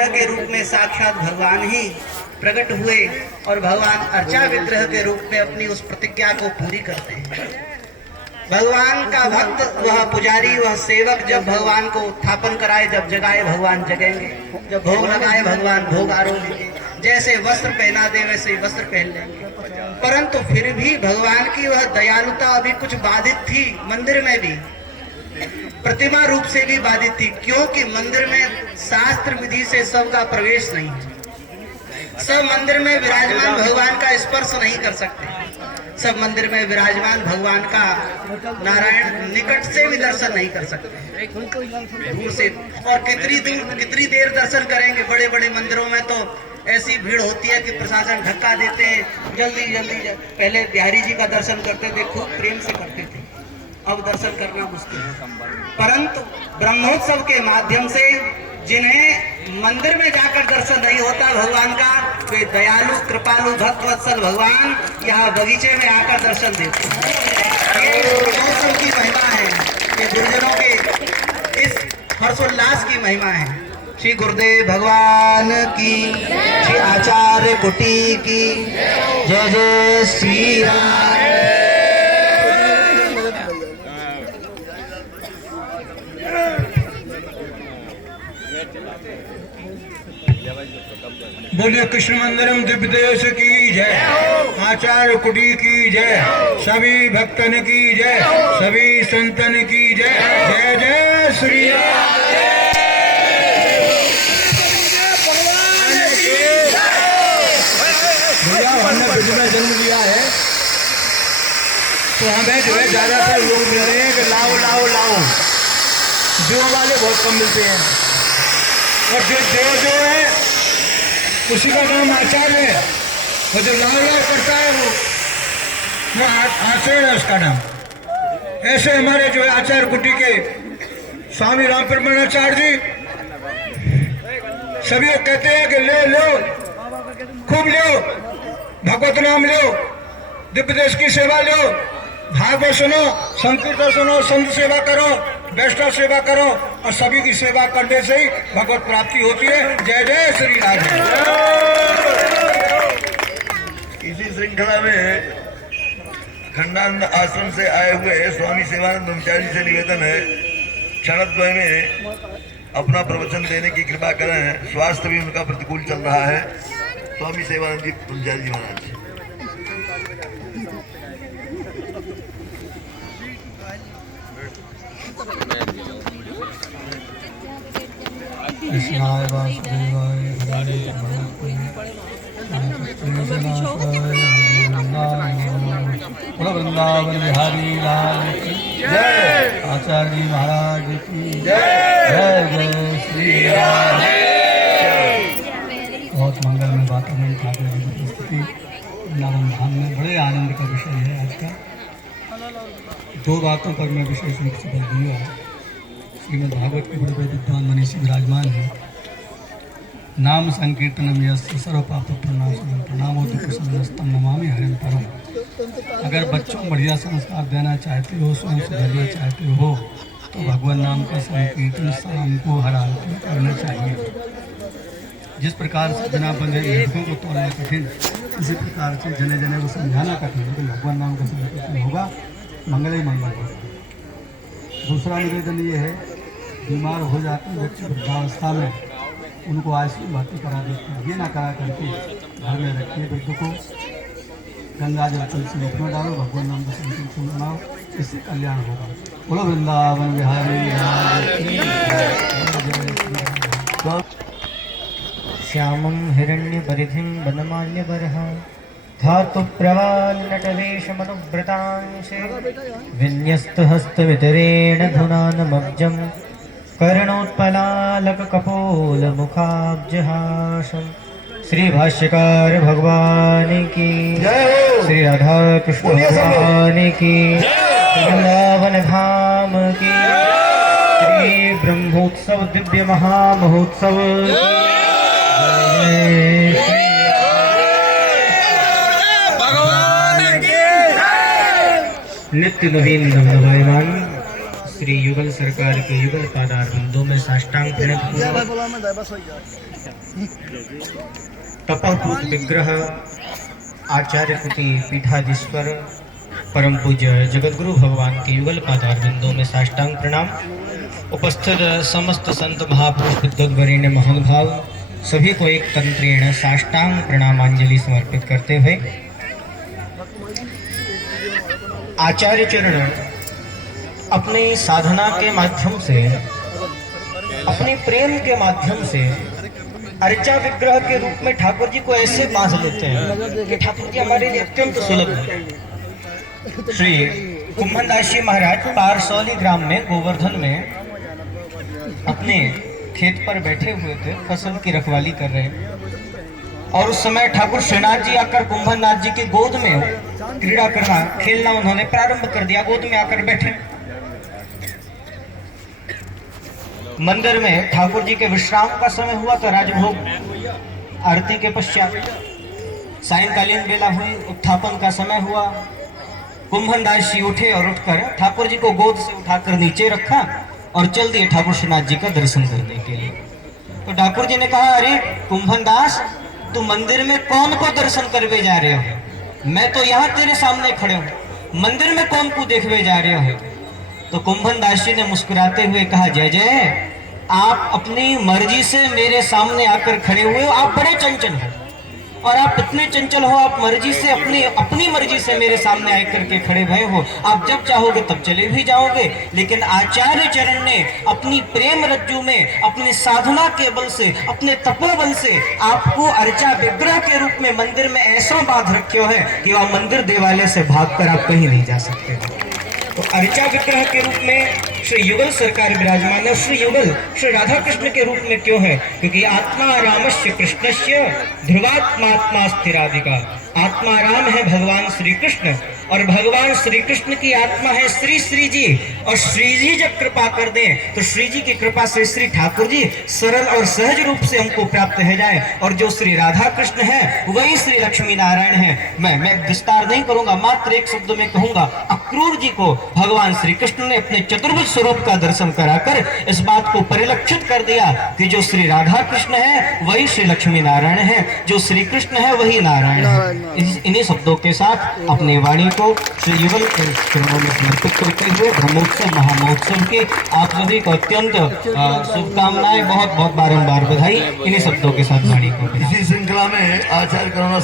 के रूप में साक्षात भगवान ही प्रकट हुए और भगवान अर्चा विग्रह के रूप में अपनी उस प्रतिज्ञा को पूरी करते हैं। भगवान का भक्त, वह पुजारी, वह सेवक जब भगवान को उत्थापन कराए, जब जगाए भगवान जगेंगे, जब भोग लगाए भगवान भोग आरोगेंगे, जैसे वस्त्र पहना दे वैसे वस्त्र पहन लेंगे। परंतु फिर भी भगवान की वह दयालुता अभी कुछ बाधित थी, मंदिर में भी, प्रतिमा रूप से भी बाधित थी, क्योंकि मंदिर में शास्त्र विधि से सबका प्रवेश नहीं है। सब मंदिर में विराजमान भगवान का स्पर्श नहीं कर सकते। सब मंदिर में विराजमान भगवान का नारायण निकट से भी दर्शन नहीं कर सकते, दूर से। और कितनी देर दर्शन करेंगे। बड़े बड़े मंदिरों में तो ऐसी भीड़ होती है कि प्रशासन धक्का देते हैं, जल्दी जल्दी। पहले बिहारी जी का दर्शन करते थे, खूब प्रेम से करते थे, अब दर्शन करना मुश्किल है। परंतु ब्रह्मोत्सव के माध्यम से जिन्हें मंदिर में जाकर दर्शन नहीं होता भगवान का, वे दयालु कृपालु भक्तवत्सल भगवान यहाँ बगीचे में आकर दर्शन देते हैं। ये ब्रह्मोत्सव की महिमा है, ये गुरुजनों के इस हर्षोल्लास की महिमा है। श्री गुरुदेव भगवान की, श्री आचार्य कुटी की जय जय श्री राम। बोलिए कृष्ण मंदिरम दिव्य देश की जय, आचार्य कुटी की जय, सभी भक्तन की जय, सभी संतन की जय, जय जय श्री राम। भैया हमने विधि में जन्म लिया है तो हमें जो है ज्यादातर लोग मिल रहे हैं कि लाओ लाओ लाओ, देव वाले बहुत कम मिलते हैं। और जो देव जो है उसी का नाम आचार्य है, वो जो लाल लाल करता है वो आचार्य है उसका नाम। ऐसे हमारे जो है आचार्य कुटी के स्वामी राम परमाचार्य जी सभी कहते हैं कि ले लो, खूब लो, भगवत नाम लो, दिव्य देश की सेवा लो, भागवत सुनो, संकीर्तन सुनो, संत सेवा करो, वैष्णव सेवा करो, और सभी की सेवा करने से ही भगवत प्राप्ति होती है। जय जय श्री राम। इसी श्रृंखला में खंडानंद आश्रम से आए हुए स्वामी सेवानंद ब्रह्मचारी से निवेदन है, क्षणद्वय में अपना प्रवचन देने की कृपा करें। स्वास्थ्य भी उनका प्रतिकूल चल रहा है। स्वामी सेवानंद जी ब्रह्मचारी जी महाराज। कृष्णाय वासुदेवाय हरे वृंदावन बिहारी लाल की जय, आचार्य जी महाराज की जय, जय जय श्री राम। बहुत मंगलमय वातावरण ठाकुर जी की उपस्थिति वृंदावन धाम में बड़े आनंद का विषय है। आज का दो बातों पर मैं विशेष रूप से बल दूंगा। श्रीमद् भागवत के बड़े बड़े विद्वान मनीषी विराजमान है। नाम संकीर्तनम यस्य सर्व पाप प्रणाशनम प्रणामोदि कुशलस्तम नमामि हरिं परम। अगर बच्चों को बढ़िया संस्कार देना चाहते हो, स्वयं सुधरना चाहते हो, तो भगवान नाम का संकीर्तन शाम को हर हालत में करना चाहिए। जिस प्रकार से जना बंधे लड़कों को तोड़ना कठिन, इसी प्रकार से जने जने को समझाना कठिन, तो भगवान नाम का संकीर्तन होगा, मंगल ही मंगल होगा। दूसरा निवेदन ये है, बीमार हो जाते हैं व्यक्ति वृद्धावस्था में, उनको आईसीयू भर्ती करा देते हैं। ये ना करा करके घर में रखिए वृद्ध को, गंगा जल तुलसी मुख में डालो, भगवान नाम का संकीर्तन बनाओ, इससे कल्याण होगा। बोलो वृंदावन बिहारी श्यामं हिरण्यपरिधिं वनमाल्यबरहा धातु प्रवाल नटवेशमनुव्रतांशे विन्यस्तहस्तवितरेण धुनानमब्जं कर्णोत्पलालक कपोल मुखाब्जहासं। श्री भाष्यकार भगवान की जय, श्री राधा कृष्ण भगवान की, वृंदावन धाम की, श्री ब्रह्मोत्सव दिव्य महामहोत्सव नित्य नवीन नवयमान श्री श्री युगल सरकार के युगल पादारविंदों में साष्टांग प्रणतपूर्वक तपहूत विग्रह आचार्य कुटी पीठाधीश्वर परम पूज्य जगतगुरु भगवान के युगल पादारविंदों में साष्टांग प्रणाम। उपस्थित समस्त संत महापुरुष विद्वद्वरेण्य महानुभाव सभी को एक तंत्रेण साष्टांग प्रणामांजलि समर्पित करते हुए आचार्य चरण अपने साधना के माध्यम से, अपने प्रेम के माध्यम से अर्चा विग्रह के रूप में ठाकुर जी को ऐसे बांध लेते हैं कि ठाकुर जी हमारे लिए अत्यंत सुलभ है। श्री कुंभनदास जी महाराज पारसौली ग्राम में गोवर्धन में अपने खेत पर बैठे हुए थे, फसल की रखवाली कर रहे हैं और उस समय ठाकुर श्रीनाथ जी आकर कुंभनदास जी के गोद में क्रीड़ा करना, खेलना उन्होंने प्रारंभ कर दिया। गोद में आकर बैठे मंदिर में ठाकुर जी के विश्राम का समय हुआ तो राजभोग आरती के पश्चात सायंकालीन बेला हुई, उत्थापन का समय हुआ। कुंभनदास जी उठे और उठकर ठाकुर जी को गोद से उठाकर नीचे रखा और चल दिए ठाकुर श्रीनाथ जी का दर्शन करने के लिए। तो ठाकुर जी ने कहा, अरे कुंभनदास, तू मंदिर में कौन को दर्शन करवे जा रहे हो? मैं तो यहाँ तेरे सामने खड़े हूँ, मंदिर में कौन को देखवे जा रहे हो? तो कुंभनदास जी ने मुस्कुराते हुए कहा, जय जय, आप अपनी मर्जी से मेरे सामने आकर खड़े हुए हो। आप बड़े चंचल हो और आप इतने चंचल हो, आप मर्जी से अपनी मर्जी से मेरे सामने आकर के खड़े भये हो। आप जब चाहोगे तब चले भी जाओगे, लेकिन आचार्य चरण ने अपनी प्रेम रज्जु में, अपनी साधना के बल से, अपने तपोबल से आपको अर्चा विग्रह के रूप में मंदिर में ऐसा बांध रखे है कि वह मंदिर देवालय से भागकर आप कहीं नहीं जा सकते। तो अर्चा विग्रह के रूप में श्री युगल सरकार विराजमान है। श्री युगल श्री राधा कृष्ण के रूप में क्यों है? क्योंकि आत्मा रामस्य कृष्णस्य ध्रुवात्मात्मा स्थिराधिका। आत्मा राम है भगवान श्री कृष्ण और भगवान श्री कृष्ण की आत्मा है श्री जी। और श्री जी जब कृपा कर दें तो श्री जी की कृपा से श्री ठाकुर जी सरल और सहज रूप से हमको प्राप्त हो जाए। और जो श्री राधा कृष्ण है वही श्री लक्ष्मी नारायण है। मैं विस्तार नहीं करूंगा, मात्र एक शब्द में कहूंगा, अक्रूर जी को भगवान श्री कृष्ण ने अपने चतुर्भुज स्वरूप का दर्शन कराकर इस बात को परिलक्षित कर दिया कि जो श्री राधा कृष्ण है वही श्री लक्ष्मी नारायण है, जो श्री कृष्ण है वही नारायण है। इन्हीं शब्दों के साथ अपने वाणी को श्री युगल के चरणों में समर्पित करते हुए ब्रह्मोत्सव महामहोत्सव के आप सभी को अत्यंत शुभकामनाएं, बहुत बहुत बारंबार बधाई। इन्हीं शब्दों के साथ वाणी को इसी श्रृंखला में आचार्य करुणा